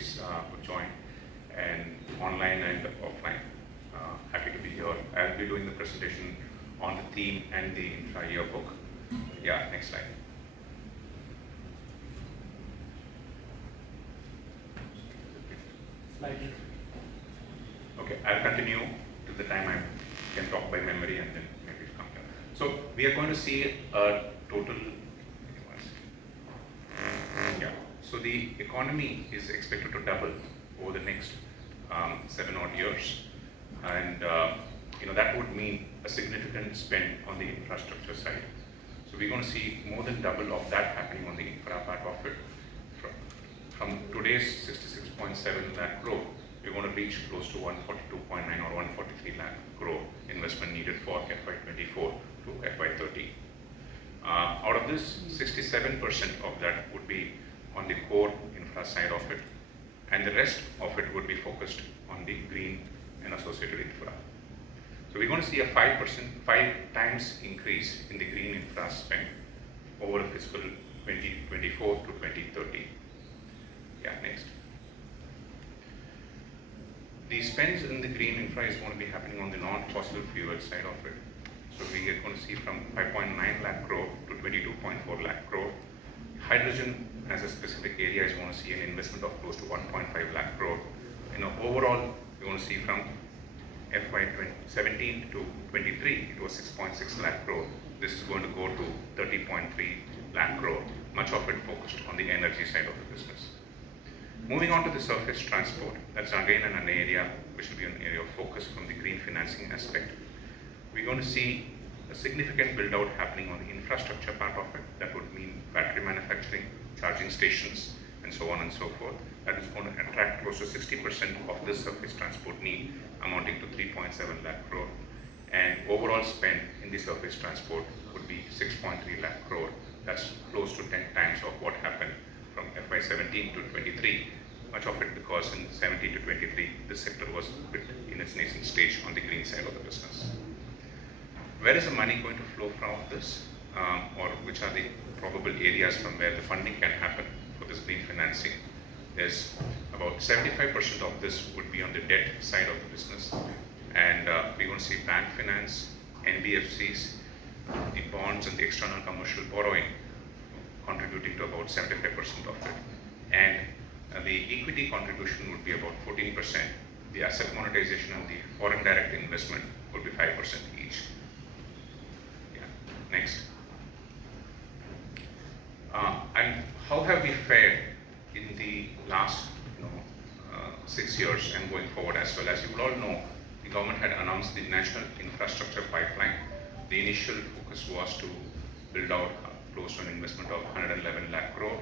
please could join, and online and offline. Happy to be here. I'll be doing the presentation on the theme and the infra yearbook. Yeah, next slide. Okay, I'll continue till the time I can talk by memory and then maybe it'll come here. So we are going to see a total. Yeah. So the economy is expected to double over the next 7 odd years, and that would mean a significant spend on the infrastructure side. So we're going to see more than double of that happening on the infra part of it. From today's 66.7 lakh crore, we're going to reach close to 142.9 or 143 lakh crore investment needed for FY24 to FY30. Out of this, 67% of that would be on the core infra side of it, and the rest of it would be focused on the green and associated infra. So we're going to see a 5 times increase in the green infra spend over fiscal 2024 to 2030. Yeah, next. The spends in the green infra is going to be happening on the non-fossil fuel side of it. So we are going to see from 5.9 lakh crore to 22.4 lakh crore. Hydrogen as a specific area is going to see an investment of close to 1.5 lakh crore. Overall, we're going to see from FY17 to 23, it was 6.6 lakh crore. This is going to go to 30.3 lakh crore, much of it focused on the energy side of the business. Moving on to the surface transport, that's again an area which will be an area of focus from the green financing aspect. We're going to see a significant build out happening on the infrastructure part of it. That would mean battery manufacturing, charging stations, and so on and so forth. That is going to attract close to 60% of this surface transport need, amounting to 3.7 lakh crore. And overall spend in the surface transport would be 6.3 lakh crore. That's close to 10 times of what happened from FY17 to 23. Much of it because in 17 to 23, this sector was a bit in its nascent stage on the green side of the business. Where is the money going to flow from this, or which are the probable areas from where the funding can happen for this green financing? There's about 75% of this would be on the debt side of the business, and we're going to see bank finance, NBFCs, the bonds and the external commercial borrowing contributing to about 75% of it, and the equity contribution would be about 14%. The asset monetization and the foreign direct investment would be 5% each. Next. And how have we fared in the last 6 years and going forward as well? As you will all know, the government had announced the National Infrastructure Pipeline. The initial focus was to build out close to an investment of 111 lakh crore.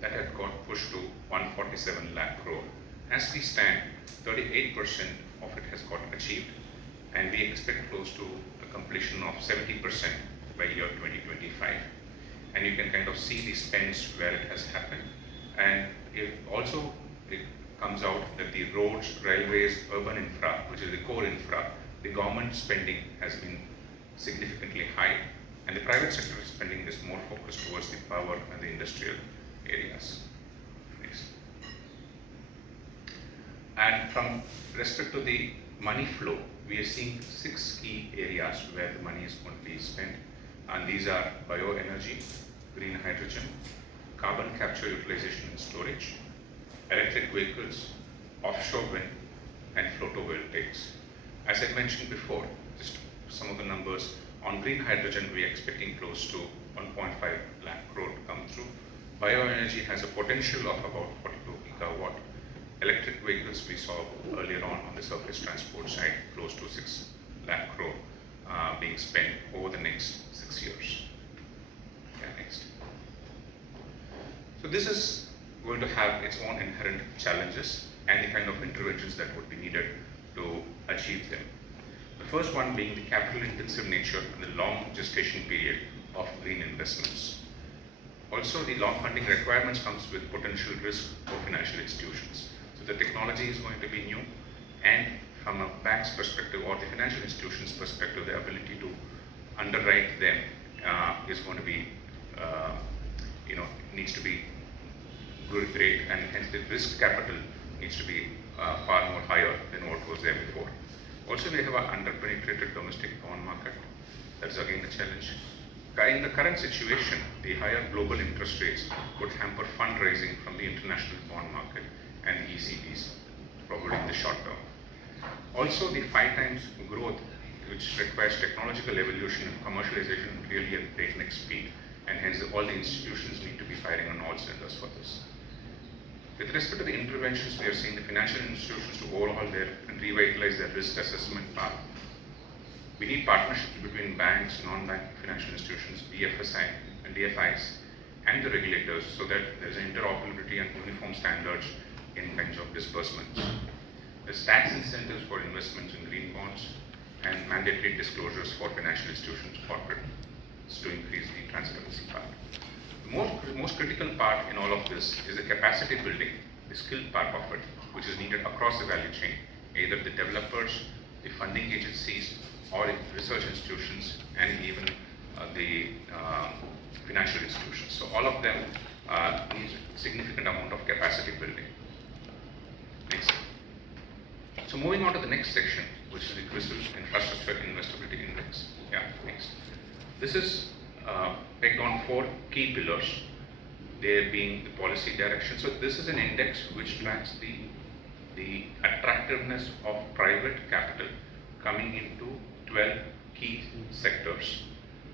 That had got pushed to 147 lakh crore. As we stand, 38% of it has got achieved, and we expect close to a completion of 70% by year 2025. And you can kind of see the spends where it has happened. And it comes out that the roads, railways, urban infra, which is the core infra, the government spending has been significantly high, and the private sector spending is more focused towards the power and the industrial areas. Next. And from respect to the money flow, we are seeing 6 key areas where the money is going to be spent. And these are bioenergy, green hydrogen, carbon capture, utilization and storage, electric vehicles, offshore wind, and photovoltaics. As I mentioned before, just some of the numbers, on green hydrogen we are expecting close to 1.5 lakh crore to come through. Bioenergy has a potential of about 42 gigawatt. Electric vehicles we saw earlier on the surface transport side, close to 6 lakh crore being spent over the next 6 years. Yeah, next. So this is going to have its own inherent challenges and the kind of interventions that would be needed to achieve them. The first one being the capital intensive nature and the long gestation period of green investments. Also, the long funding requirements comes with potential risk for financial institutions. So the technology is going to be new, and from a bank's perspective or the financial institution's perspective, the ability to underwrite them is going to be, needs to be great, and hence the risk capital needs to be far more higher than what was there before. Also, we have an underpenetrated domestic bond market. That's again a challenge. In the current situation, the higher global interest rates would hamper fundraising from the international bond market and ECBs, probably in the short term. Also, the 5 times growth, which requires technological evolution and commercialization really at breakneck speed, and hence all the institutions need to be firing on all cylinders for this. With respect to the interventions, we are seeing the financial institutions to overhaul their and revitalize their risk assessment path. We need partnerships between banks, non-bank financial institutions, DFSI and DFIs, and the regulators so that there is interoperability and uniform standards in kinds of disbursements. There's tax incentives for investments in green bonds and mandatory disclosures for financial institutions, corporates to increase the transparency part. The most critical part in all of this is the capacity building, the skilled part of it, which is needed across the value chain, either the developers, the funding agencies, or research institutions, and even the financial institutions. So all of them need significant amount of capacity building. Next. So moving on to the next section, which is the CRISIL Infrastructure Investability Index. Yeah, next. This is pegged on 4 key pillars, there being the policy direction. So this is an index which tracks the attractiveness of private capital coming into 12 key sectors,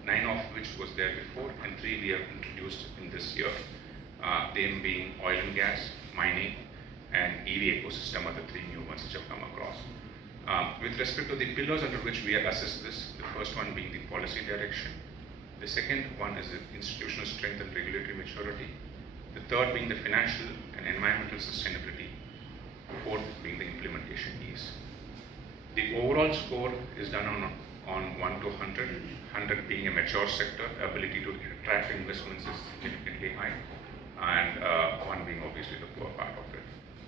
9 of which was there before and 3 we have introduced in this year, them being oil and gas, mining, and EV ecosystem are the 3 new ones which have come across. With respect to the pillars under which we assess this, the first one being the policy direction, the second one is the institutional strength and regulatory maturity, the third being the financial and environmental sustainability, the fourth being the implementation ease. The overall score is done on 1 to 100, 100 being a mature sector, ability to attract investments is significantly high, and 1 being obviously the poor part of it.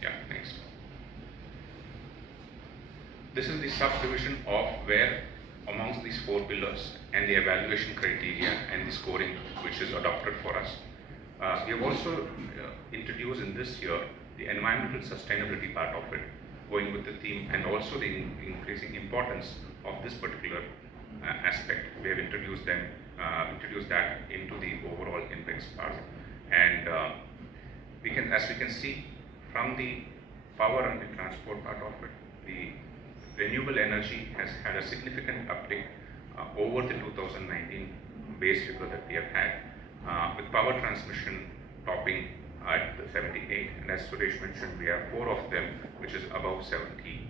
Yeah, next. This is the subdivision of where amongst these 4 pillars and the evaluation criteria and the scoring which is adopted for us. We have also introduced in this year the environmental sustainability part of it, going with the theme, and also the increasing importance of this particular aspect. We have introduced that into the overall index part, and as we can see from the power and the transport part of it, the renewable energy has had a significant uptick over the 2019 base figure that we have had, with power transmission topping at the 78, and as Suresh mentioned, we have 4 of them which is above 70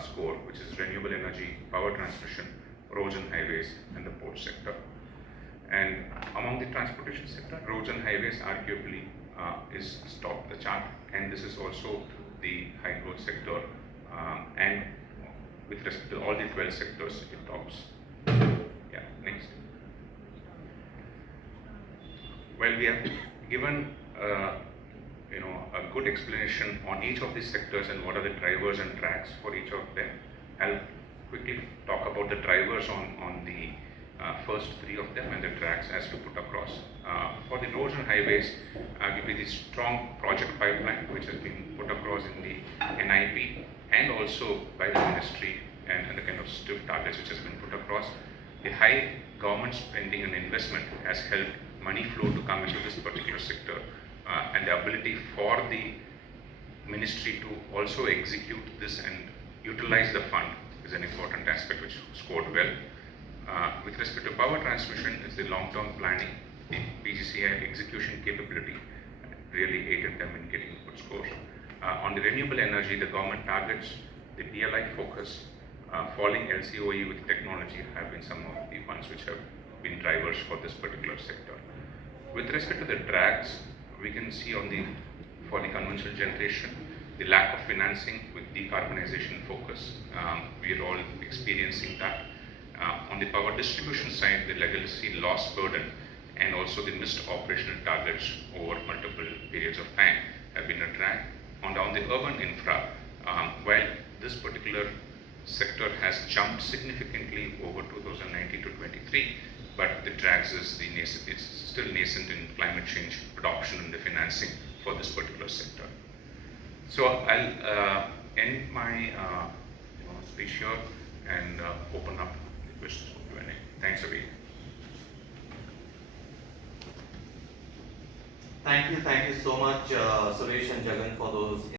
score, which is renewable energy, power transmission, roads and highways, and the port sector. And among the transportation sector, roads and highways arguably is top the chart, and this is also the high growth sector, and with respect to all the 12 sectors, it tops. Yeah, next. Well, we have given a good explanation on each of these sectors and what are the drivers and tracks for each of them. I'll quickly talk about the drivers on the first 3 of them and the tracks as to put across. For the roads and highways, give you the strong project pipeline which has been put across in the NIP and also by the ministry, and the kind of stiff targets which has been put across. The high government spending and investment has helped money flow to come into this particular sector, and the ability for the ministry to also execute this and utilize the fund is an important aspect which scored well. With respect to power transmission, is the long-term planning, the PGCI execution capability really aided them in getting good scores. On the renewable energy, the government targets, the PLI focus, falling LCOE with technology have been some of the ones which have been drivers for this particular sector. With respect to the drags, we can see for the conventional generation, the lack of financing with decarbonization focus. We are all experiencing that. On the power distribution side, the legacy loss burden and also the missed operational targets over multiple periods of time have been a drag. On the urban infra, while this particular sector has jumped significantly over 2019 to 23, but the drags is it's still nascent in climate change adoption and the financing for this particular sector. So I'll end my speech here and open up the questions for Q&A. Thanks, Abhi. Thank you so much, Suresh and Jagan, for those